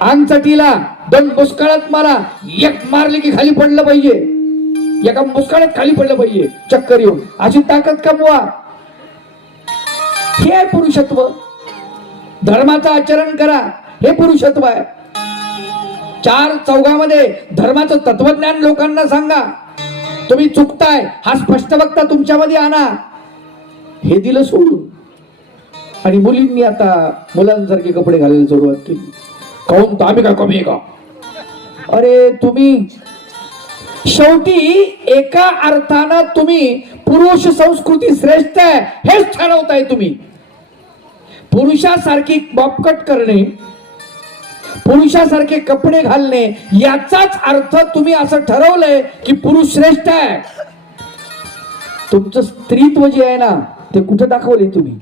अंगचटीला 2 मुस्काळात मारा, एक मारली की खाली पडलं पाहिजे, एका मुस्काळात खाली पडलं पाहिजे चक्कर येऊन, अशी ताकद कमवा. हे आहे पुरुषत्व. धर्माचं आचरण करा, हे पुरुषत्व आहे. 4 चौघामध्ये धर्माचं तत्वज्ञान लोकांना सांगा. तुम्ही चुकताय हा स्पष्ट वक्ता तुमच्यामध्ये आणा. हे दिलं सोडून. आणि मुलींनी आता मुलांसारखे कपडे घालायला सुरुवात केली. काऊन तर आम्ही का कमी आहे का? अरे तुम्ही शेवटी एका अर्थानं तुम्ही पुरुष संस्कृती श्रेष्ठ आहे हेच ठरवताय तुम्ही. पुरुषासारखी बॉबकट करणे, पुरुषासारखे कपडे घालणे, याचाच अर्थ तुम्ही असं ठरवलंय की पुरुष श्रेष्ठ आहे. तुमचं स्त्रीत्व जे आहे ना ते कुठं दाखवले तुम्ही?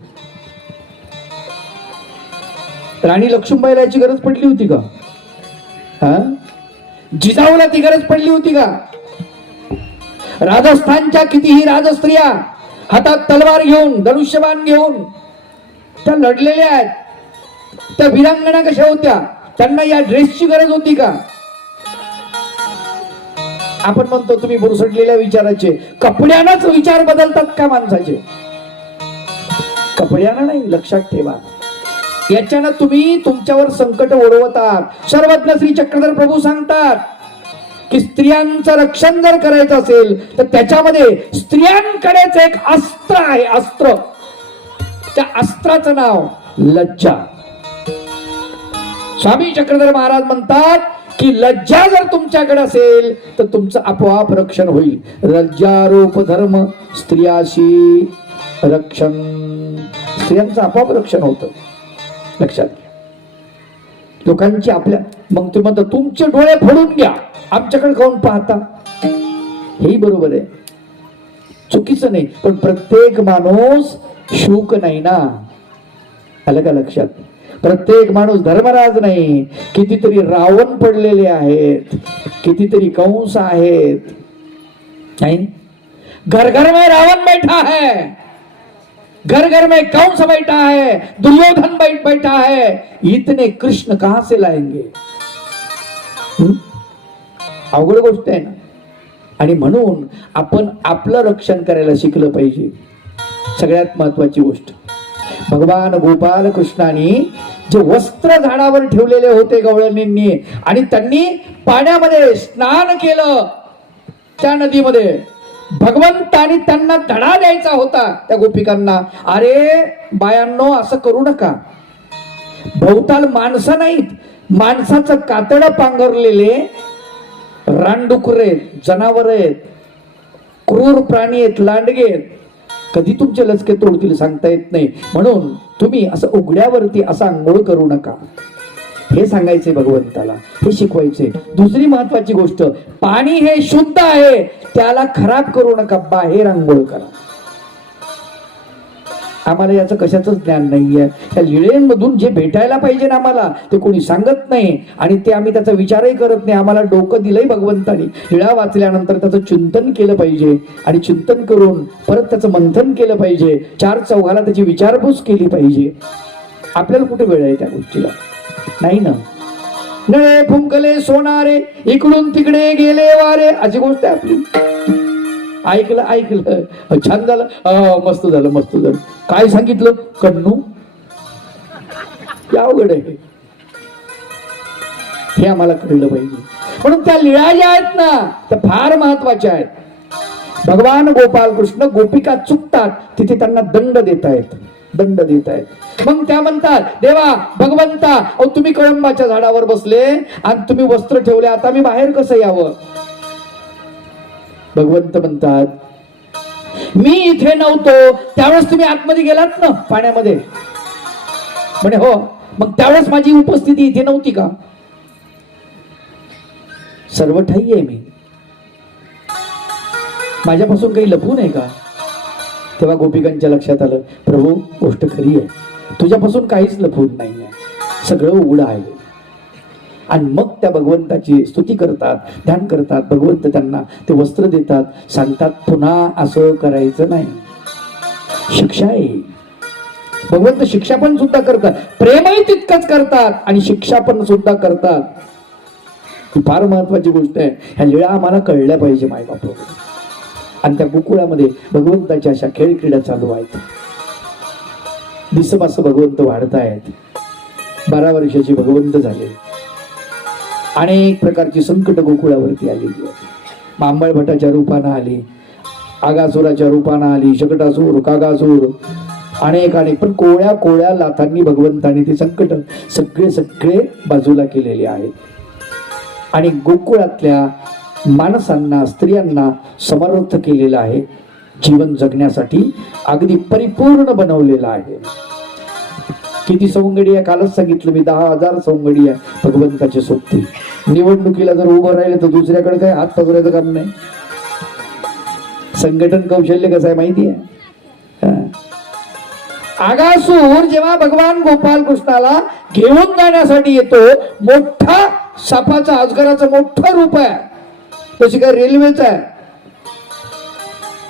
राणी लक्ष्मीबाईला याची गरज पडली होती का? हा, जिजाऊला ती गरज पडली होती का? राजस्थानच्या कितीही राजस्त्रिया हातात तलवार घेऊन, धनुष्यबाण घेऊन त्या लढलेल्या आहेत. त्या वीरांगणा कशा होत्या? त्यांना या ड्रेसची गरज होती का? आपण म्हणतो तुम्ही बुरसटलेल्या विचाराचे, कपड्यानंच विचार बदलतात का माणसाचे? कपड्यानं नाही, लक्षात ठेवा. याच्यानं तुम्ही तुमच्यावर संकट ओढवतात. सर्वज्ञ श्री चक्रधर प्रभू सांगतात की स्त्रियांचं रक्षण जर करायचं असेल तर त्याच्यामध्ये स्त्रियांकडेच एक अस्त्र आहे, अस्त्र. त्या अस्त्राचं नाव लज्जा. स्वामी चक्रधर महाराज म्हणतात की लज्जा जर तुमच्याकडे असेल तर तुमचं आपोआप रक्षण होईल. लज्जारूप धर्म स्त्रियाशी रक्षण. स्त्रियांचं आपोआप रक्षण होतं. लक्षात घ्या. लोकांची आपल्या मग ते म्हणतात तुमचे डोळे फोडून घ्या, आमच्याकडे कोण पाहता? हेही बरोबर आहे, चुकीचं नाही. पण प्रत्येक माणूस शूक नाही ना, आलं का लक्षात? प्रत्येक माणूस धर्मराज नाही. कितीतरी रावण पडलेले आहेत, कितीतरी कंस आहेत. नहीं, घर घर में रावण बैठा है, घर घर में कंस बैठा है, दुर्योधन बैठा है. इतने कृष्ण कहां से लाएंगे? अवघड गोष्ट आहे ना. आणि म्हणून आपण आपलं रक्षण करायला शिकलं पाहिजे. सगळ्यात महत्वाची गोष्ट, भगवान गोपाल कृष्णाने जे वस्त्र झाडावर ठेवलेले होते गवळणींनी, आणि त्यांनी पाण्यामध्ये स्नान केलं त्या नदीमध्ये. भगवंतानी त्यांना धडा द्यायचा होता त्या गोपिकांना. अरे बायांनो, असं करू नका. भोवताल माणसं नाहीत, माणसाचं कातडं पांघरलेले रानडुकरे, जनावर आहेत, क्रूर प्राणी आहेत, लांडगे आहेत. कधी तुमचे लचके तोडतील सांगता येत नाही. म्हणून तुम्ही असं उघड्यावरती असा आंघोळ करू नका, हे सांगायचे भगवंताला, हे शिकवायचे. दुसरी महत्वाची गोष्ट, पाणी हे शुद्ध आहे, त्याला खराब करू नका, बाहेर आंघोळ करा. आम्हाला याचं कशाच ज्ञान नाहीये. त्या लिळेंमधून जे भेटायला पाहिजे ना आम्हाला ते कोणी सांगत नाही, आणि ते आम्ही त्याचा विचारही करत नाही. आम्हाला डोकं दिलंय भगवंतानी. लिळा वाचल्यानंतर त्याचं चिंतन केलं पाहिजे, आणि चिंतन करून परत त्याचं मंथन केलं पाहिजे. 4 चौघाला त्याची विचारपूस केली पाहिजे. आपल्याला कुठे वेळ आहे त्या गोष्टीला? नाही ना. नळे फुंकले सोनारे, इकडून तिकडे गेले वारे, अशी गोष्ट आहे आपली. ऐकलं ऐकलं, छान झालं, मस्त झालं, मस्त झालं. काय सांगितलं? कन्नू. अवघड आहे हे आम्हाला कळलं पाहिजे. म्हणून त्या लीळा ज्या आहेत ना त्या फार महत्वाच्या आहेत. भगवान गोपाल कृष्ण गोपिका चुकतात तिथे त्यांना दंड देत आहेत, दंड देत आहेत. मग त्या म्हणतात, देवा भगवंता, अहो तुम्ही कळंबाच्या झाडावर बसले आणि तुम्ही वस्त्र ठेवले, आता मी बाहेर कसं यावं? भगवंत म्हणतात, मी इथे नव्हतो त्यावेळेस तुम्ही आतमध्ये गेलात ना पाण्यामध्ये. म्हणे हो, मग त्यावेळेस माझी उपस्थिती इथे नव्हती का? सर्व ठाई आहे मी, माझ्यापासून काही लपून आहे का? तेव्हा गोपिकांच्या लक्षात आलं, प्रभू गोष्ट खरी आहे, तुझ्यापासून काहीच लपून नाहीये, सगळं उघड आहे. आणि मग त्या भगवंताची स्तुती करतात, ध्यान करतात. भगवंत त्यांना ते वस्त्र देतात, सांगतात पुन्हा असं करायचं नाही, शिक्षा आहे. भगवंत शिक्षा पण सुद्धा करतात, प्रेमही तितकंच करतात आणि शिक्षा पण सुद्धा करतात. ही फार महत्वाची गोष्ट आहे. ह्या लीळा आम्हाला कळल्या पाहिजे मायबाप. आणि त्या गोकुळामध्ये भगवंताच्या अशा खेळ क्रीडा चालू आहेत. दिसमास भगवंत वाढतायत. 12 वर्षाचे भगवंत झाले. अनेक प्रकारची संकट गोकुळावरती आलेली आहेत. मांबळ भटाच्या रूपानं आली, आगासुराच्या रूपानं आली, शकटासूर, कागासूर, अनेक पण कोळ्या लाथांनी भगवंतांनी ते संकट सगळे बाजूला केलेले आहेत. आणि गोकुळातल्या माणसांना, स्त्रियांना समर्थ केलेलं आहे. जीवन जगण्यासाठी अगदी परिपूर्ण बनवलेलं आहे. किती सवंगडी आहे कालच सांगितलं मी, 10,000 सवंगडी आहे भगवंताच्या सोबती. निवडणुकीला जर उभं राहिले तर दुसऱ्याकडे काय हात पसरायचं काम नाही. संघटन कौशल्य कसं आहे माहिती आहे. आगासूर जेव्हा भगवान गोपाल कृष्णाला घेऊन जाण्यासाठी येतो, मोठा सापाचा, अजगराचं मोठं रूप आहे, तशी काय रेल्वेच आहे.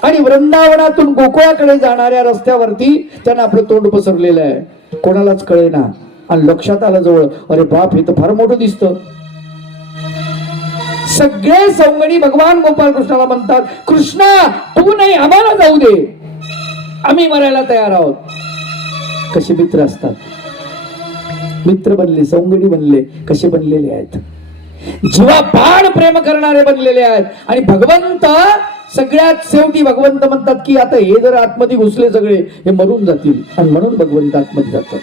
आणि वृंदावनातून गोकुळाकडे जाणाऱ्या रस्त्यावरती त्यानं आपलं तोंड पसरलेलं आहे. कोणालाच कळेना. आणि लक्षात आलं जवळ, अरे बाप, हे तर फार मोठं दिसतं. सगळे सवंगडी भगवान गोपाल कृष्णाला म्हणतात, कृष्णा तू नाही, आम्हाला जाऊ दे, आम्ही मरायला तयार आहोत. कसे मित्र असतात, मित्र बनले, सवंगडी बनले, कसे बनलेले आहेत. जीवा बाण प्रेम करणारे बनलेले आहेत. आणि भगवंत सगळ्यात शेवटी भगवंत म्हणतात की आता हे जर आतमध्ये घुसले सगळे, हे मरून जातील. आणि म्हणून भगवंत आतमध्ये जातात.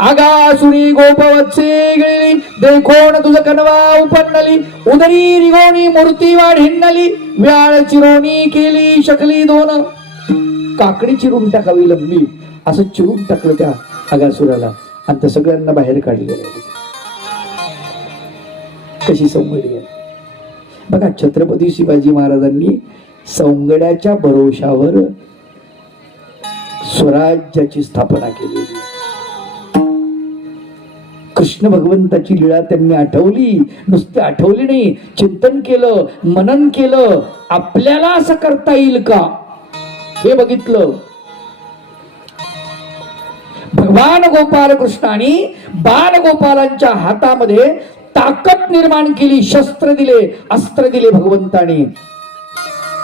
आगासुरी गोपवत्से गिळली, देखोन तुझ कनवा उपन्नली, उदरी रिगोणी मूर्ती वाढिन्नली, व्याळ चिरोणी केली शकली दोन. काकडी चिरून टाकावी लंबी, असं चिरून टाकलं त्या आगासुराला आणि त्या सगळ्यांना बाहेर काढलेलं आहे. कशी सवंगडी आहे बघा. छत्रपती शिवाजी महाराजांनी सवंगड्याच्या भरोशावर स्वराज्याची स्थापना केलेली. कृष्ण भगवंताची लीळा त्यांनी आठवली, नुसते आठवली नाही, चिंतन केलं, मनन केलं. आपल्याला असं करता येईल का हे बघितलं. भगवान गोपाल कृष्णाने बालगोपालांच्या हातामध्ये ताकद निर्माण केली, शस्त्र दिले, अस्त्र दिले भगवंताने.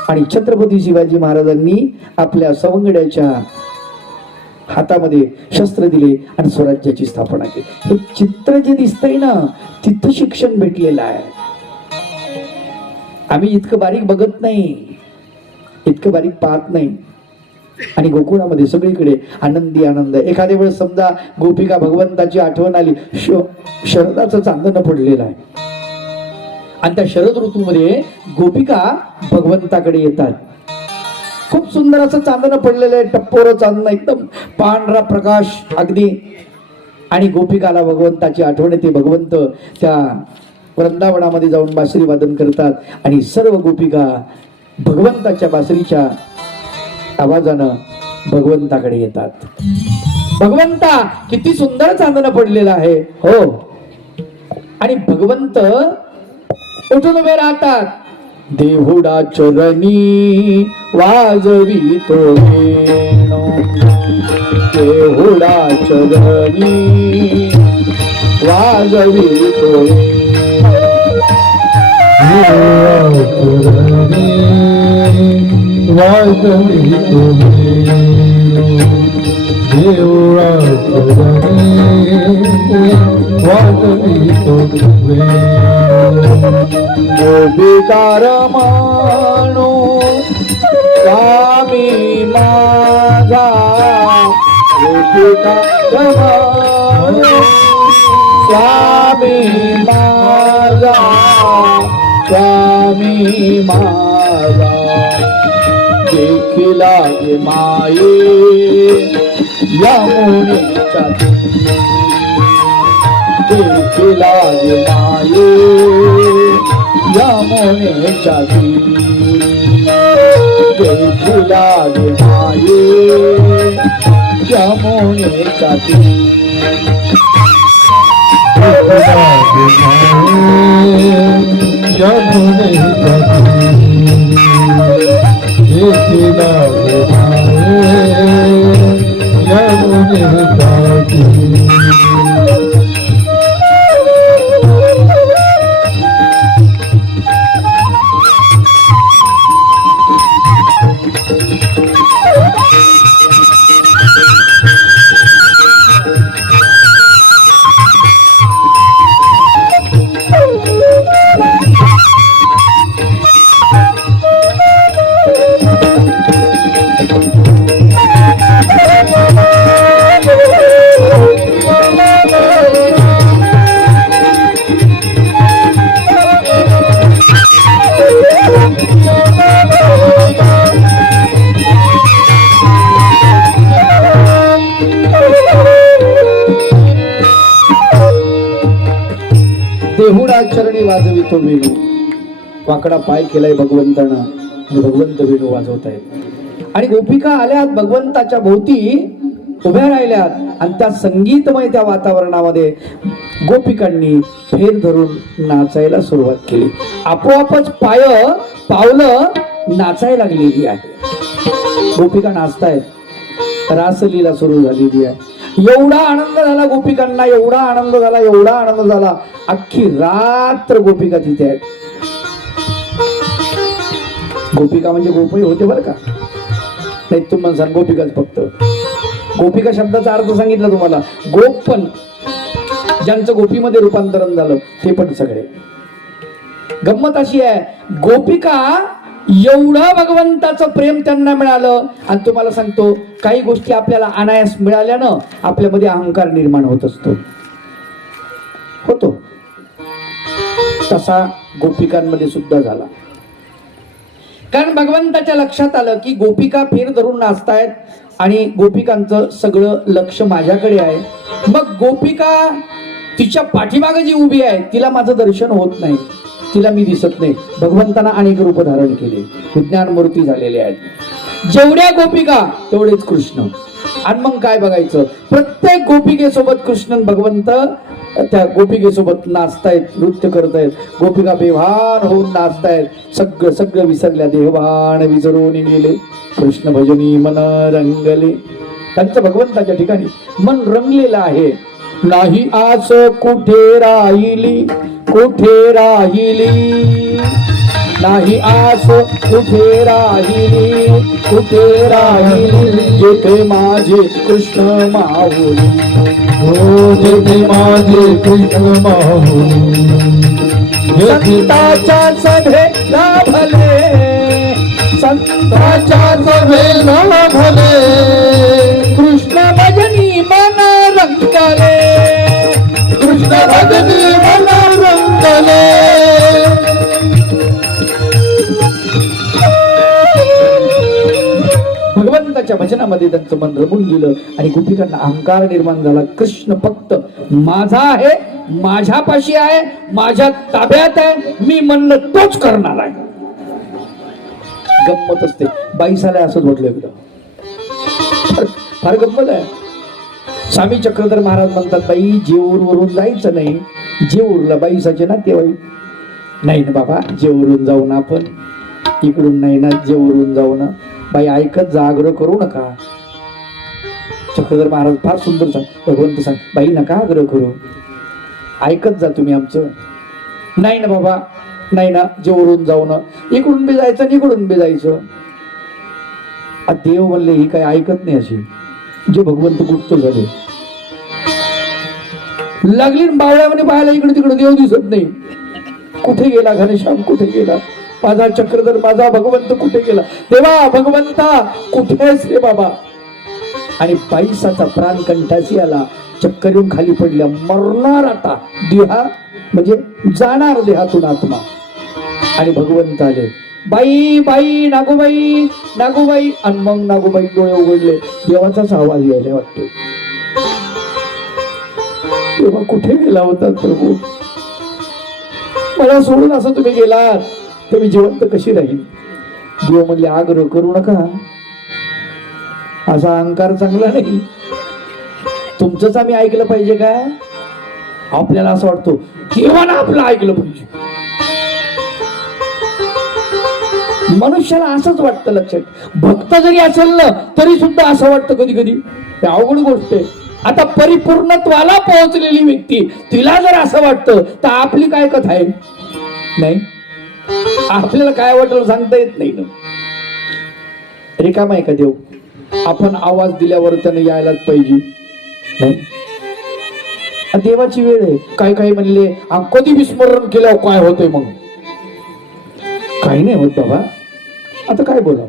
आणि छत्रपती शिवाजी महाराजांनी आपल्या सवंगड्याच्या हातामध्ये शस्त्र दिले आणि स्वराज्याची स्थापना केली. हे चित्र जे दिसतंय ना, तिथं शिक्षण भेटलेलं आहे. आम्ही इतकं बारीक बघत नाही, इतकं बारीक पाहत नाही. आणि गोकुळामध्ये सगळीकडे आनंदी आनंद. एखाद्या वेळेस समजा गोपिका भगवंताची आठवण आली, शरदाचं चांदणं पडलेलं आहे आणि त्या शरद ऋतूमध्ये गोपिका भगवंताकडे येतात. खूप सुंदर असं चांदणं पडलेलं आहे, टप्पोरं चांदणं, एकदम पांढरा प्रकाश अगदी. आणि गोपिकाला भगवंताची आठवण येते. भगवंत त्या वृंदावनामध्ये जाऊन बासरी वादन करतात आणि सर्व गोपिका भगवंताच्या बासरीच्या आवाजानं भगवंताकडे येतात. भगवंता किती सुंदर चांदणं पडलेलं आहे हो. आणि भगवंत उठून उभे राहतात. देहुडा चरणी वाजवी तो वेणू, देहुडा चरणी वाजवी तो वाजवी तो देवळा वाजवी तो गोपिकार मानो स्वामी माझा, गोपिकार मानो स्वामी माझा, स्वामी माझा. देखिला गे माये यमुनेच्या तीरी, देखिला गे माये यमुनेच्या तीरी, देखिला गे माये यमुनेच्या तीरी. यमुनेच्या अनेकाची देहुडा चरणी वाजवितो वेणू, वाकडा पाय केलाय भगवंतानं आणि भगवंत वेणू वाजवत आहेत. आणि गोपिका आल्यात भगवंताच्या भोवती उभ्या राहिल्यात आणि त्या संगीतमय त्या वातावरणामध्ये गोपिकांनी फेर धरून नाचायला सुरुवात केली. आपोआपच पावलं नाचायला लागलेली आहे. गोपिका नाचतायत, रासलीला सुरू झालेली आहे. एवढा आनंद झाला गोपिकांना, एवढा आनंद झाला अख्खी रात्र गोपिका तिथे आहेत. गोपिका म्हणजे गोपी होते बरं का, नाही तुम्हाला सांग गोपिकाच फक्त. गोपिका शब्दाचा अर्थ सांगितला तुम्हाला. गोप पण ज्यांचं गोपीमध्ये रूपांतरण झालं ते पण सगळे. गंमत अशी आहे, गोपिका एवढं भगवंताचं प्रेम त्यांना मिळालं. आणि तुम्हाला सांगतो, काही गोष्टी आपल्याला अनायास मिळाल्यानं आपल्यामध्ये अहंकार निर्माण होत असतो, होतो. तसा गोपिकांमध्ये सुद्धा झाला. कारण भगवंताच्या लक्षात आलं की गोपिका फेर धरून नाचतायत आणि गोपिकांचं सगळं लक्ष माझ्याकडे आहे. मग गोपिका तिच्या पाठीमागे जी उभी आहे तिला माझं दर्शन होत नाही, तिला मी दिसत नाही. भगवंतांना अनेक रूप धारण केले, विज्ञान मूर्ती झालेले आहेत. जेवढ्या गोपिका तेवढेच कृष्ण. आणि मग काय बघायचं, प्रत्येक गोपिकेसोबत कृष्ण भगवंत त्या गोपिकेसोबत नाचतायत, नृत्य करतायत. गोपिका बेभान होऊन नाचतायत. सगळं विसरल्या, देहभान विसरून गेले. कृष्ण भजनी मन रंगले. त्यांचं भगवंताच्या ठिकाणी मन रंगलेलं आहे. नाही आस कुठे राहिली, नाही आस कुठे राहिली, जेथे माझे कृष्ण माऊली. हो जेथे माझे कृष्ण माऊली. संताच्या सभेला भले, संताच्या सभेला भले, कृष्ण भजनी मन रंगले, कृष्ण भजनी मन रंगले. भगवंताच्या भजनामध्ये त्यांचं मन रमून गेलं आणि गोपिकांना अहंकार निर्माण झाला. कृष्ण फक्त माझा आहे, माझ्यापाशी आहे, माझ्या ताब्यात आहे, मी म्हणलं तोच करणार आहे. गंमत असते. बाईसाला असंच म्हटलं एकदा, फार गंमत आहे. स्वामी चक्रधर महाराज म्हणतात, बाई जेऊरवरून जायचं नाही. जेऊरला बाईसाचे नातेवाईक नाही ना बाबा, जेऊरून जाऊ ना आपण, इकडून नाही ना, जेऊरून जाऊ ना. बाई ऐकत जा, आग्रह करू नका. चक्रधर महाराज फार सुंदर सांग, भगवंत सांग, बाई नका आग्रह करू, ऐकत जा तुम्ही आमचं. नाही ना बाबा, नाही ना, जेवरून जाऊ ना, इकडून बी जायचं आणि इकडून बी जायचं. देव म्हणले ही काय ऐकत नाही अशी. जे भगवंत गुप्त झाले लागली बावळ्यामध्ये पाहायला, इकडे तिकडे देव दिसत नाही. कुठे गेला घनश्याम, कुठे गेला माझा चक्रधर, माझा भगवंत कुठे गेला? देवा भगवंता कुठे आहेस रे बाबा? आणि बाईसाचा प्राण कंठाशी आला, चक्कर येऊन खाली पडल्या, मरणार आता. देहा म्हणजे जाणार देहातून आत्मा. आणि भगवंत आले, बाई बाई नागोबाई नागोबाई. आणि मग नागोबाई डोळे उघडले, देवाचाच आवाज यायला वाटतो. तेव्हा कुठे गेला होता प्रभू? मला सोडून असं तुम्ही गेलात तर मी जिवंत कशी राहील? देव म्हणले, आग्रह करू नका, असा अहंकार चांगला नाही. तुमचंच आम्ही ऐकलं पाहिजे काय? आपल्याला असं वाटतं देवाला आपलं ऐकलं पाहिजे. मनुष्याला असंच वाटतं. लक्षात, भक्त जरी असेल ना तरी सुद्धा असं वाटतं कधी कधी. हे अवघड गोष्ट आहे. आता परिपूर्णत्वाला पोहोचलेली व्यक्ती तिला जर असं वाटतं तर आपली काय कथा आहे? नाही, आपल्याला काय वाटलं सांगता येत नाही ना. रिकामा आहे का देव? आपण आवाज दिल्यावर त्याने यायलाच पाहिजे. नाही, देवाची वेळ आहे. काही काही म्हणले कधी विस्मरण केल्यावर काय होतंय? मग काही नाही होत बाबा. आता काय बोला,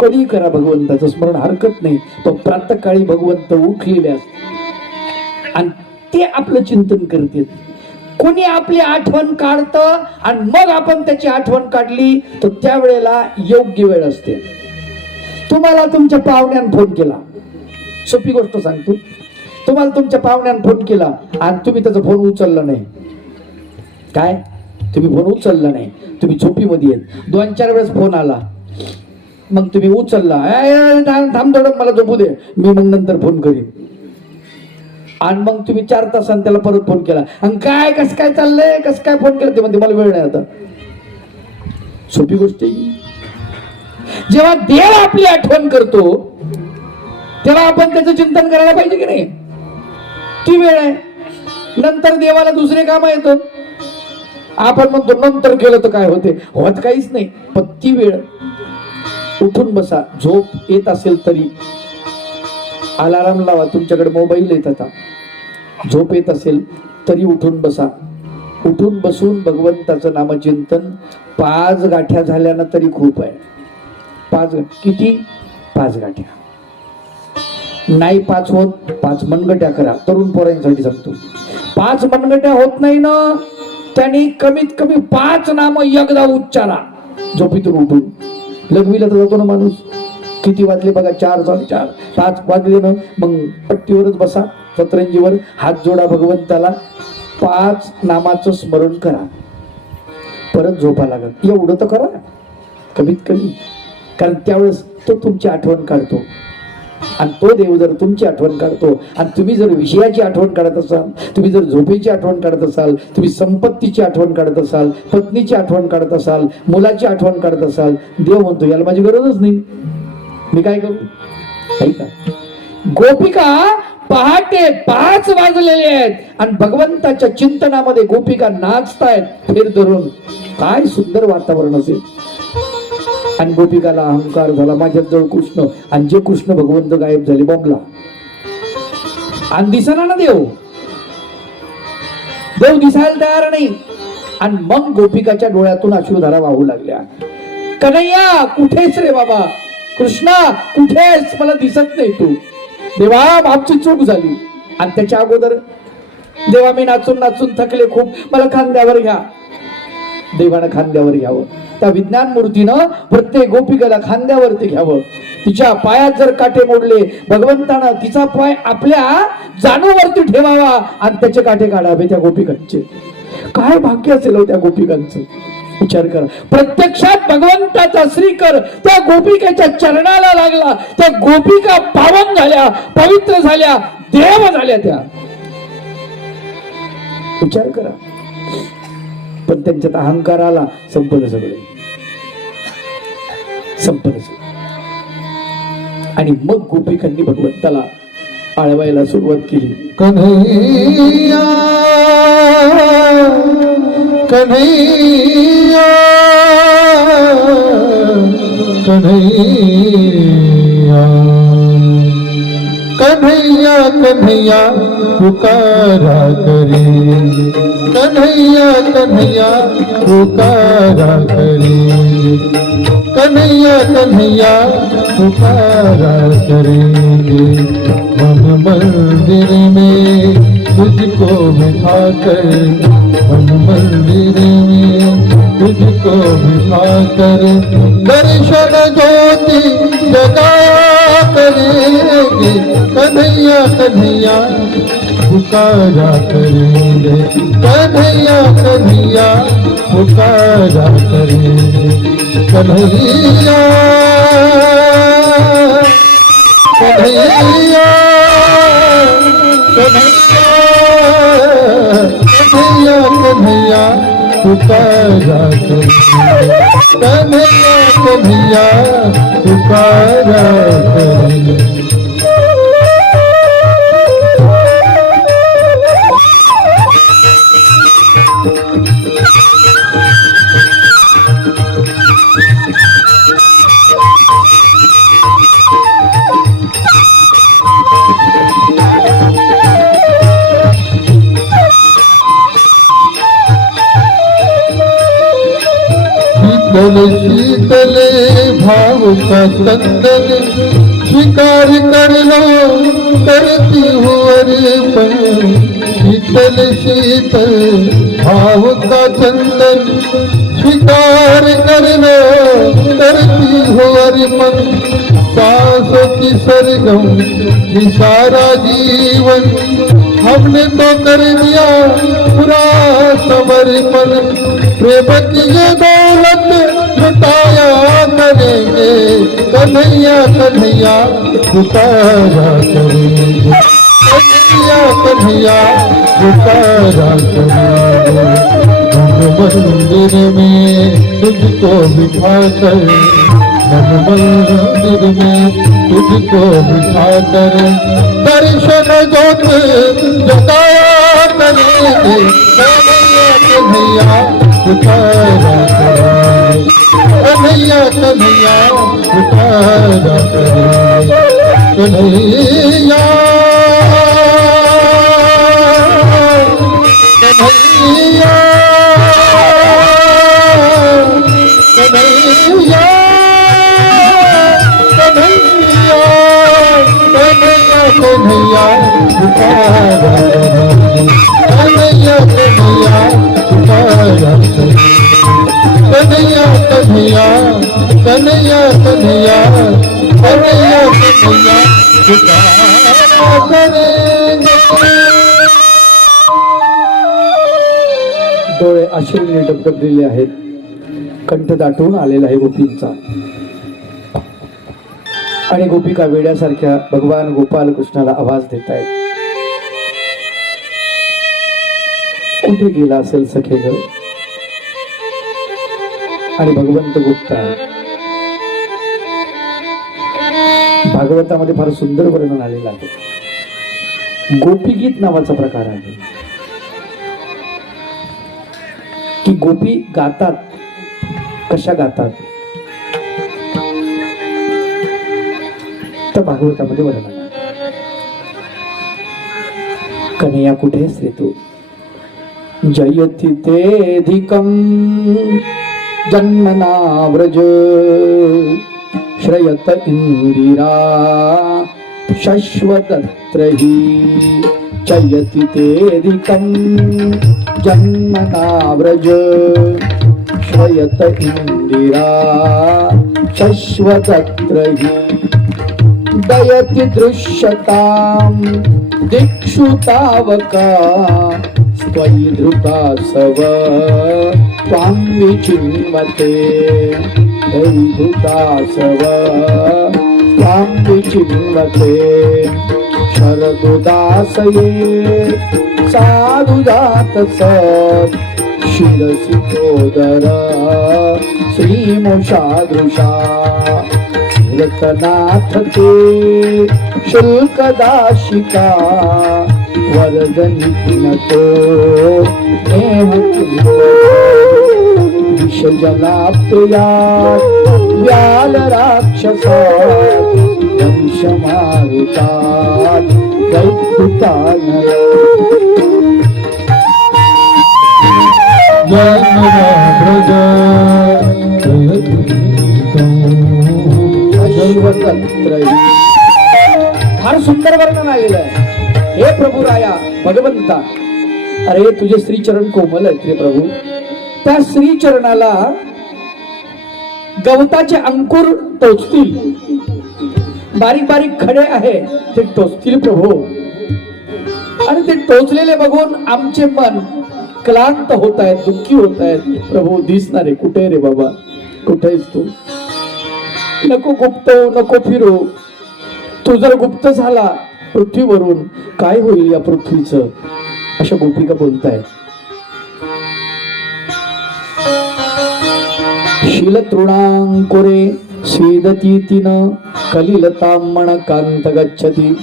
कधी करा भगवंताचं स्मरण, हरकत नाही. पण प्रातःकाळी भगवंत उठलेले असतात आणि ते आपलं चिंतन करतात. कोणी आपली आठवण काढतं आणि मग आपण त्याची आठवण काढली तर त्यावेळेला योग्य वेळ असते. तुम्हाला तुमच्या पाहुण्यानं फोन केला, सोपी गोष्ट सांगतो. तुम्हाला तुमच्या पाहुण्यानं फोन केला आणि तुम्ही त्याचा फोन उचलला नाही. काय, तुम्ही फोन उचलला नाही, तुम्ही झोपीमध्ये आहेत. 2-4 वेळेस फोन आला, मग तुम्ही उचलला. थांब थोडं, मला झोपू दे, मी मग नंतर फोन करीन. आणि मग तुम्ही 4 तासांनी त्याला परत फोन केला आणि काय, कसं काय चाललंय, कसं काय फोन केलं? ते म्हणते मला वेळ नाही आता. सोपी गोष्ट आहे. जेव्हा देव आपली आठवण करतो तेव्हा आपण त्याचं चिंतन करायला पाहिजे की नाही? ती वेळ आहे. नंतर देवाला दुसरे काम येतं. आपण म्हणतो नंतर केलं तर काय होते? होत काहीच नाही. पण ती वेळ, उठून बसा. झोप येत असेल तरी अलाराम लावा. तुमच्याकडे मोबाईल येत आता. झोप येत असेल तरी उठून बसा. उठून बसून भगवंताचं नामचिंतन 5 गाठ्या झाल्यानं तरी खूप आहे. 5 किती? 5 गाठ्या नाही. 5 होत, 5 मनगट्या करा. तरुण पोरांसाठी सांगतो. 5 मनगट्या होत नाही ना, त्यांनी कमीत कमी 5 नाम एकदा उच्चारा. झोपीतून उठून लघवीला तर जातो ना माणूस. किती वाजले बघा? 4, 4:30, 5 वाजले ना. मग पट्टीवरच बसा, सतरंजीवर हात जोडा भगवंताला. 5 नामाचं स्मरण करा, परत झोपा लागत. एवढं तर करा कमीत कमी. कारण त्यावेळेस तो तुमची आठवण काढतो आणि तो देव जर तुमची आठवण काढतो आणि तुम्ही जर विषयाची आठवण काढत असाल, तुम्ही जर झोपेची आठवण काढत असाल, तुम्ही संपत्तीची आठवण काढत असाल, पत्नीची आठवण काढत असाल, मुलाची आठवण काढत असाल, देव म्हणतो याला माझी गरजच नाही, मी काय करू? ऐका, गोपिका पहाटे 5 वाजलेले आहेत आणि भगवंताच्या चिंतनामध्ये गोपिका नाचतायत फेर धरून. काय सुंदर वातावरण असेल. आणि गोपिकाला अहंकार झाला, माझ्या जवळ कृष्ण. आणि जे कृष्ण भगवंत गायब झाले, बॉम्बला. आणि दिसना ना देव, देव दिसायला तयार नाही. आणि मग गोपिकाच्या डोळ्यातून अश्रुधारा वाहू लागल्या. कन्हैया कुठेस रे बाबा? कृष्णा कुठेस? मला दिसत नाही तू. देवा आमची चूक झाली. आणि त्याच्या अगोदर, देवा मी नाचून नाचून थकले खूप, मला खांद्यावर घ्या. देवानं खांद्यावर घ्यावं. त्या विज्ञान मूर्तीनं प्रत्येक गोपिकेला खांद्यावरती घ्यावं. तिच्या पायात जर काटे मोडले, भगवंतानं तिचा पाय आपल्या जाणूवरती ठेवावा आणि त्याचे काटे काढावे त्या गोपिकांचे. काय भाग्य असेल त्या गोपिकांचं, विचार करा. प्रत्यक्षात भगवंताचा श्रीकर त्या गोपिकेच्या चरणाला लागला. त्या गोपिका पावन झाल्या, पवित्र झाल्या, देव झाल्या त्या. विचार करा. पण त्यांच्यात अहंकार आला, संपलं सगळं, संपलं सगळं. आणि मग गोपिकांनी भगवंताला आळवायला सुरुवात केली. कन्हैया कन्हैया कन्हैया कन्हैया कन्हैया पुकारा करे. कन्हैया कन्हैया पुकारा करे. कन्हैया कन्हैया पुकारा करेंगे. मन मंदिर में तुझको बिठा कर, मन मंदिर में तुझको बिठा कर, दर्शन ज्योति जगा करेंगे. कन्हैया कन्हैया पुकारा करेंगे. कन्हैया कन्हैया पुकारा करेंगे. कन्हैया कन्हैया कन्हैया कन्हैया कन्हैया पुकारा करे कन्हैया कन्हैया पुकारा करे शीतल भाव का चंदन स्वीकार कर लो करती हूँ अर्पण शीतल शीतल भाव का चंदन स्वीकार कर लो करती हूँ अर्पण सांसों की सरगम ये सारा जीवन हमने तो कर दिया पूरा समर्पण प्रेम की ये दौलत लुटाया करेंगे कन्हैया कन्हैया पुकारा करेंगे कन्हैया कन्हैया पुकारा करेंगे मन मंदिर में तुझको बिठाकर मन मंदिर में तुझको बिठाकर दर्शन जोत जगाया करेंगे कन्हैया पुकारा करेंगे कन्हैया कन्हैया पुकारा करेंगे कन्हैया कन्हैया कन्हैया कन्हैया कन्हैया कन्हैया पुकारा कन्हैया कन्हैया पुकारा कन्हैया कन्हैया कन्हैया कन्हैया कन्हैया कन्हैया पुकारा करेंगे डोळे अश्रूने डबडबलेले आहेत कंठ दाटून आलेला आहे गोपींचा आणि गोपिका वेड्यासारख्या भगवान गोपाल कृष्णाला आवाज देत आहेत कुठे गेला असेल सखे ग आणि भगवंत गुप्त आहे भागवतामध्ये फार सुंदर वर्णन आलेलं आहे गोपीगीत नावाचा प्रकार आहे की गोपी गातात कशा गातात तर भागवतामध्ये वर्णन आहे कन्हैया कुठेस रे तू जयति तेधिकं जन्मना व्रज श्रयत इंदिरा शश्वतत्र हि जयति तेधिकं जन्मना व्रज श्रयत इंदिरा शश्वतत्र हि दयति दृश्यतां दिक्षु तावका त्वयि धृतासव त्वां विचिन्वते त्वयि धृतासव त्वां विचिन्वते शरदुदासये साधुदात सत् शिरसि तोदर श्रीमुषादृशा रतनाथ ते शुल्कदाशिका वरदनिपुनको विषजनाप्रिया व्यालराक्षसा वंशमारुता दैत्युतानय फार सुंदर वर्णन आलेलं आहे हे प्रभू राया भगवंता अरे तुझे श्रीचरण कोमल आहेत रे प्रभू त्या श्रीचरणाला गवताचे अंकुर टोचतील बारीक बारीक खडे आहे ते टोचतील प्रभू आणि ते टोचलेले बघून आमचे मन क्लांत होत आहेत दुःखी होत आहेत प्रभू दिसणारे कुठे रे बाबा कुठेस तू नको गुप्त नको फिरू तू जर गुप्त झाला पृथ्वीवरून काय होईल या पृथ्वीचं अशा गोपिका बोलतायत शीलतृणांकुरे स्वेदती तिन कलिलतामण कांत गच्छती.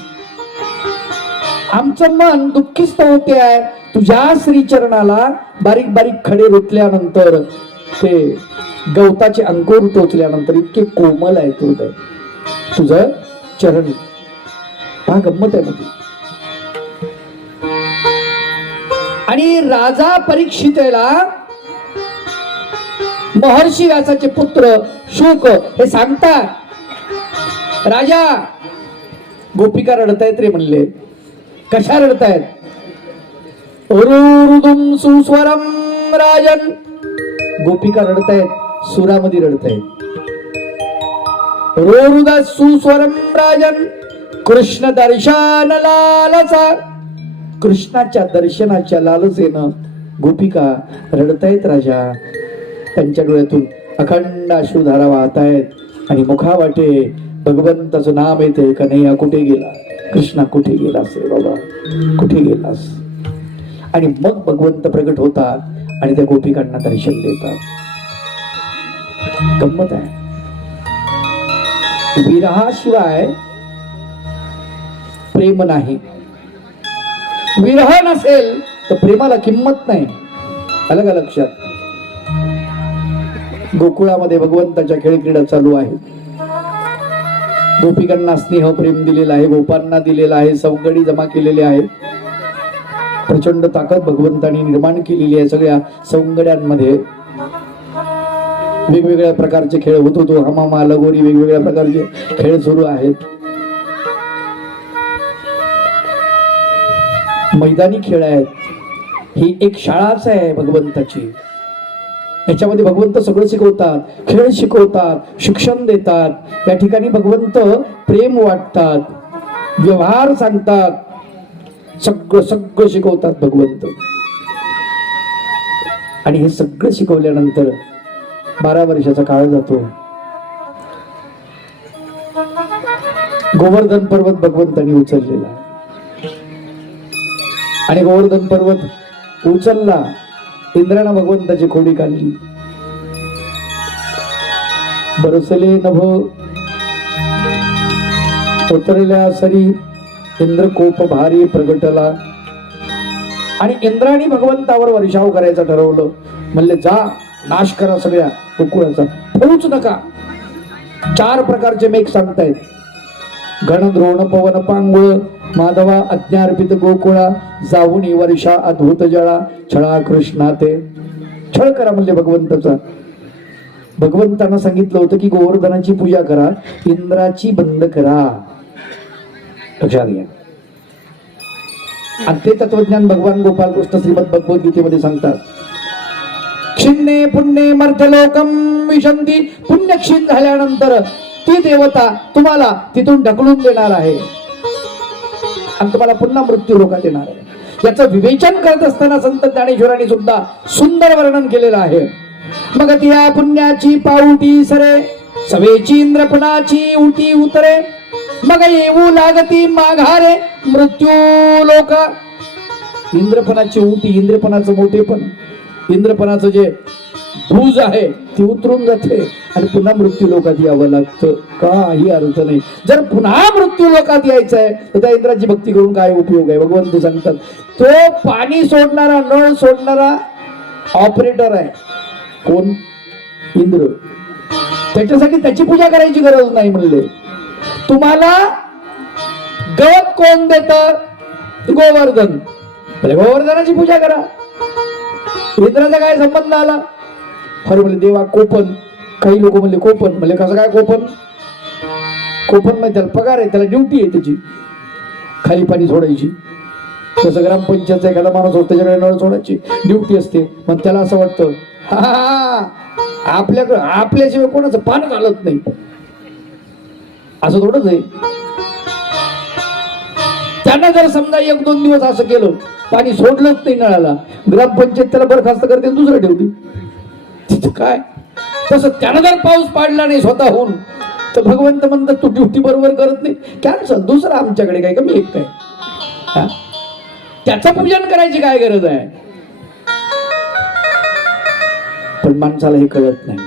आमचं मन दुःखीच होते आहे तुझ्या श्रीचरणाला बारीक बारीक खडे रुतल्यानंतर, ते गवताचे अंकुर टोचल्यानंतर इतके कोमल आहे हृदय तुझं चरण. हा गंमत आहे मध्ये. आणि राजा परीक्षितेला महर्षी व्यासाचे पुत्र शुक हे सांगतात, राजा गोपिका रडतायत रे म्हणले. कशा रडतायत? रुरुदुम सुस्वरम राजन. गोपिका रडतायत सुरामध्ये रडतायत. रोरुद सुस्वरम राजन कृष्ण दर्शन लालसा. कृष्णाच्या दर्शनाच्या लालसेनं गोपिका रडतायत राजा. त्यांच्या डोळ्यातून अखंड अश्रुधारा वाहतायत आणि मुखावाटे भगवंताचं नाम येते, कन्हैया कुठे गेला, कृष्णा कुठे गेलास रे बाबा, कुठे गेलास. आणि मग भगवंत प्रगट होतात आणि त्या गोपिकांना दर्शन देतात. गंमत आहे. विरहाशिवाय प्रेम नाही. विरह नसेल तर प्रेमाला किंमत नाही. आलं का लक्षात? गोकुळामध्ये भगवंताच्या खेळक्रीडा चालू आहे. गोपिकांना स्नेह प्रेम दिलेला आहे, गोपांना दिलेला आहे, सवंगडी जमा केलेले आहे. प्रचंड ताकद भगवंतांनी निर्माण केलेली आहे. सगळ्या सवंगड्यांमध्ये वेगवेगळ्या प्रकारचे खेळ होत होतो. हमामा लगोरी वेगवेगळ्या प्रकारचे खेळ सुरू आहेत. मैदानी खेळ आहेत. ही एक शाळाच आहे भगवंताची. याच्यामध्ये भगवंत सगळं शिकवतात, खेळ शिकवतात, शिक्षण देतात. या ठिकाणी भगवंत प्रेम वाटतात, व्यवहार सांगतात, सगळं सगळं शिकवतात भगवंत. आणि हे सगळं शिकवल्यानंतर 12 वर्षाचा काळ जातो. गोवर्धन पर्वत भगवंतांनी उचललेला आणि गोवर्धन पर्वत उचलला. इंद्रानं भगवंताची खोडी काढली. बरसले नभ उतरल्या सरी इंद्र कोप भारी प्रगटला. आणि इंद्राने भगवंतावर वर्षाव करायचं ठरवलं. म्हणले जा नाश करा सगळ्या गोकुळाचा, पळूच नका. 4 प्रकारचे मेघ सांगतायत. घन द्रोण पवन पांगुळ माधवा अज्ञार्पित गोकुळा जाऊन वर्षा अद्भुत जळा छळा कृष्णा ते. छळ करा म्हणले भगवंताचा. भगवंतांना सांगितलं होतं की गोवर्धनाची पूजा करा, इंद्राची बंद करा. लक्षात घ्या. आणि ते तत्वज्ञान भगवान गोपाल कृष्ण श्रीमद भगवद्गीतेमध्ये सांगतात. क्षिन्ने पुण्ये मर्त्यलोकम विशंती. पुण्य क्षीण झाल्यानंतर ती देवता तुम्हाला तिथून ढकलून देणार आहे आणि तुम्हाला पुन्हा मृत्यू लोकात येणार आहे. याचं विवेचन करत असताना संत ज्ञानेश्वरांनी सुद्धा सुंदर वर्णन केलेलं आहे. मग त्या पुण्याची पाऊटी सरे सवेची इंद्रपणाची उटी उतरे. मग येऊ लागती माघारे मृत्यू लोक. इंद्रपणाची उटी, इंद्रपणाचं मोठेपण, इंद्रपणाचं जे भूज आहे ती उतरून जाते आणि पुन्हा मृत्यू लोकात यावं लागतं. काही अर्थ नाही. जर पुन्हा मृत्यू लोकात यायचं आहे तर त्या इंद्राची भक्ती करून काय उपयोग आहे? भगवंत सांगतात तो पाणी सोडणारा, नळ सोडणारा ऑपरेटर आहे. कोण? इंद्र. त्याच्यासाठी त्याची पूजा करायची गरज नाही म्हणले. तुम्हाला गवत कोण देत? गोवर्धन. गोवर्धनाची पूजा करा. इंद्राचा काय संबंध आला? अरे म्हणले देवा कोपन. काही लोक म्हणले कोपन. म्हणले कसं काय कोपन? कोपन म्हणजे त्याला पगार आहे, त्याला ड्युटी आहे त्याची खाली पाणी सोडायची. जसं ग्रामपंचायतचा एखादा माणूस होता त्याच्याकडे नळ सोडायची ड्युटी असते. मग त्याला असं वाटतं हा आपल्याकडं आपल्याशिवाय कोणाचं पान घालत नाही, असं थोडंच आहे. त्यांना जर समजा 1-2 दिवस असं केलं, पाणी सोडलंच नाही नळाला, ग्रामपंचायत त्याला बरखास्त करते दुसरं ठेवते. तिथं काय तसं त्यानं जर पाऊस पाडला नाही स्वतःहून तर भगवंत म्हणतात तू ड्युटी बरोबर करत नाही, कॅन्सल. दुसरं आमच्याकडे काय कमी एक काय? त्याचं पूजन करायची काय गरज आहे? पण माणसाला हे कळत नाही.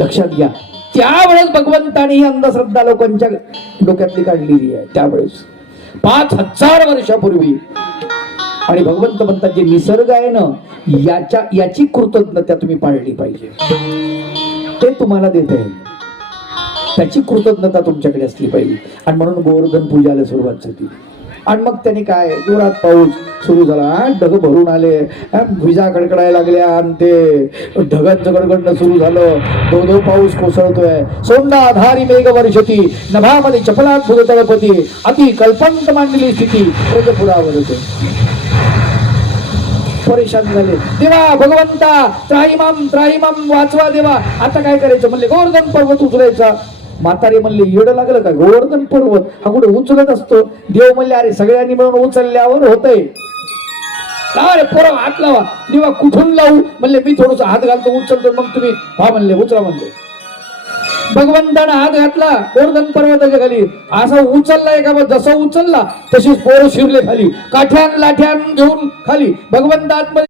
लक्षात घ्या. त्यावेळेस भगवंताने ही अंधश्रद्धा लोकांच्या डोक्यातली काढलेली आहे. त्यावेळेस 5000 वर्षापूर्वी. आणि भगवंत म्हणतात जे निसर्ग आहे ना याची कृतज्ञता तुम्ही पाळली पाहिजे. ते तुम्हाला देत आहे, त्याची कृतज्ञता तुमच्याकडे असली पाहिजे. आणि म्हणून गोवर्धन पूजाला सुरुवात झाली. आणि मग त्यांनी काय जोरात पाऊस सुरू झाला, ढग भरून आले, विजा कडकडायला लागल्या आणि ते ढगांचं गडगडणं सुरू झालं. धो पाऊस कोसळतोय. सोंडाधारी मेघ वर्षती नभामध्ये चपलात भूत तळपती अति कल्पंत मांडली स्थिती पुरावरते. परेशान झाले. देवा भगवंता त्राहिमाम वाचवा देवा. आता काय करायचं म्हणले गोवर्धन पर्वत उचलायचा. म्हातारे म्हणले येडं लागलं का, गोवर्धन पर्वत हा कुठे उचलत असतो. देव म्हणले अरे सगळ्यांनी मिळून उचलल्यावर होतंय. अरे पोरं हात लावा. देवा कुठून लावू म्हणले मी थोडस हात घालतो उचलतो मग तुम्ही हा म्हणले उचला म्हणले. भगवंतानं हात घातला गोवर्धन पर्वताच्या खाली. असा उचललाय का जसा उचलला तशीच पोरं शिरले खाली, काठ्यान लाठ्यान घेऊन खाली. भगवंत आतमध्ये